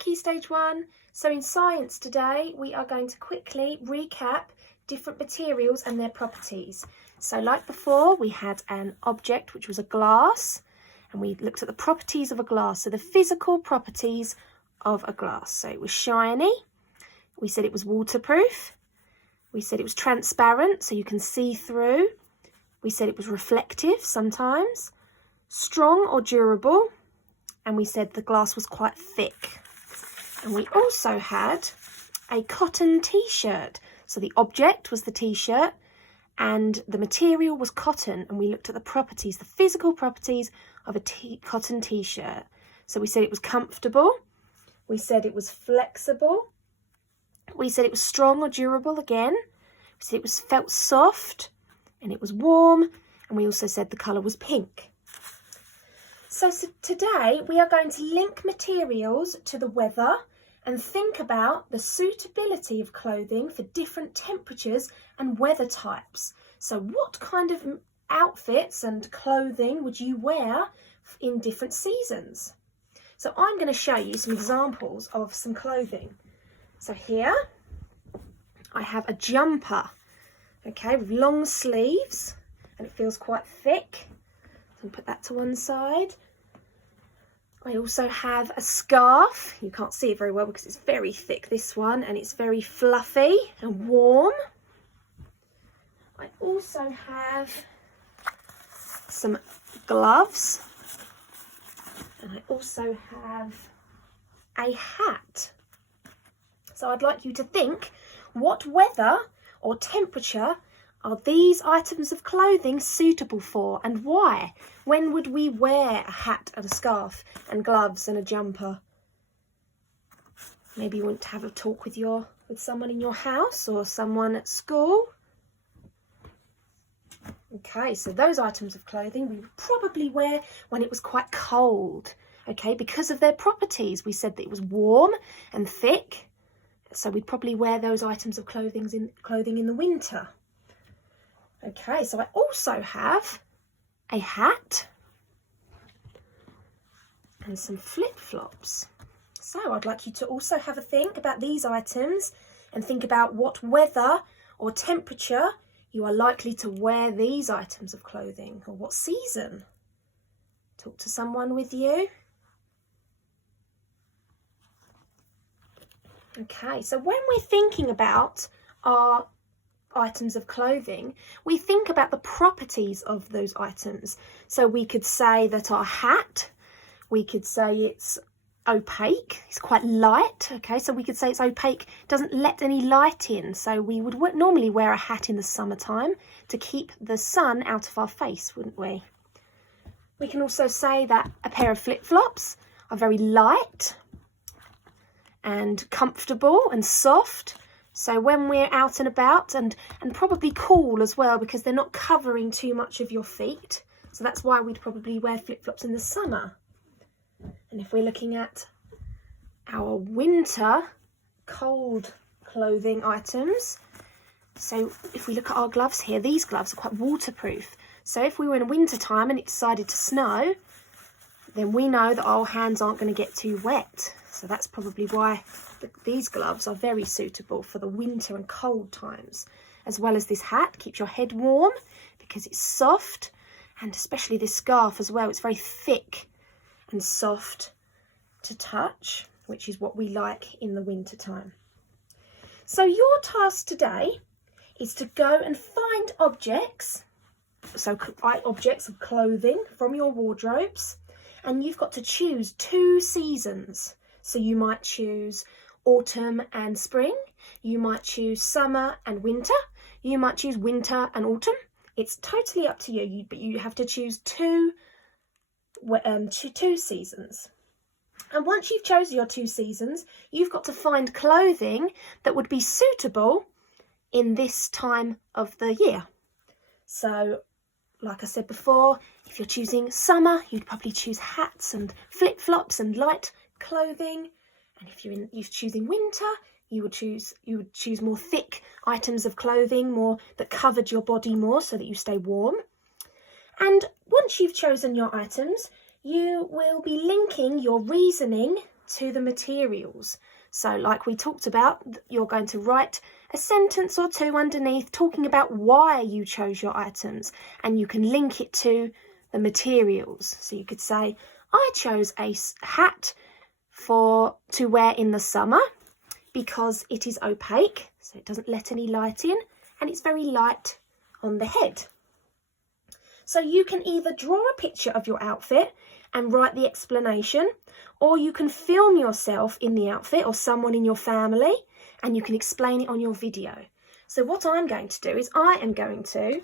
Key Stage 1. So in science today, we are going to quickly recap different materials and their properties. So like before, we had an object, which was a glass, and we looked at the properties of a glass. So the physical properties of a glass. So it was shiny. We said it was waterproof. We said it was transparent, so you can see through. We said it was reflective sometimes, strong or durable, and we said the glass was quite thick. And we also had a cotton t-shirt. So the object was the t-shirt and the material was cotton, and we looked at the properties, the physical properties of a cotton t-shirt. So we said it was comfortable, we said it was flexible, we said it was strong or durable again, we said it felt soft and it was warm, and we also said the colour was pink. So today we are going to link materials to the weather and think about the suitability of clothing for different temperatures and weather types. So what kind of outfits and clothing would you wear in different seasons? So I'm going to show you some examples of some clothing. So here I have a jumper, okay, with long sleeves, and it feels quite thick. So I'll put that to one side. I also have a scarf. You can't see it very well because it's very thick, this one, and it's very fluffy and warm. I also have some gloves, and I also have a hat. So I'd like you to think, what weather or temperature are these items of clothing suitable for, and why? When would we wear a hat and a scarf and gloves and a jumper? Maybe you want to have a talk with someone in your house or someone at school. Okay, so those items of clothing we would probably wear when it was quite cold, okay, because of their properties. We said that it was warm and thick, so we'd probably wear those items of clothing in the winter. Okay, so I also have a hat and some flip-flops. So I'd like you to also have a think about these items and think about what weather or temperature you are likely to wear these items of clothing, or what season. Talk to someone with you. Okay, so when we're thinking about our items of clothing, we think about the properties of those items. So we could say that our hat, we could say it's opaque, it's quite light, okay, so we could say it's opaque, doesn't let any light in, so we would normally wear a hat in the summertime to keep the sun out of our face, wouldn't we? We can also say that a pair of flip-flops are very light and comfortable and soft. So when we're out and about, and probably cool as well, because they're not covering too much of your feet. So that's why we'd probably wear flip-flops in the summer. And if we're looking at our winter cold clothing items, so if we look at our gloves here, these gloves are quite waterproof. So if we were in winter time and it decided to snow, then we know that our hands aren't going to get too wet. So that's probably why these gloves are very suitable for the winter and cold times. As well as this hat, keeps your head warm because it's soft, and especially this scarf as well. It's very thick and soft to touch, which is what we like in the winter time. So your task today is to go and find objects, so objects of clothing from your wardrobes, and you've got to choose 2 seasons. So you might choose autumn and spring, you might choose summer and winter, you might choose winter and autumn. It's totally up to you, but you have to choose two seasons. And once you've chosen your 2 seasons, you've got to find clothing that would be suitable in this time of the year. So, like I said before, if you're choosing summer, you'd probably choose hats and flip-flops and light clothing. And if you're choosing winter, you would choose more thick items of clothing, more that covered your body more, so that you stay warm. And once you've chosen your items, you will be linking your reasoning to the materials. So like we talked about, you're going to write a sentence or two underneath talking about why you chose your items, and you can link it to the materials. So you could say, I chose a hat to wear in the summer because it is opaque, so it doesn't let any light in, and it's very light on the head. So you can either draw a picture of your outfit and write the explanation, or you can film yourself in the outfit or someone in your family and you can explain it on your video. So what I'm going to do is I am going to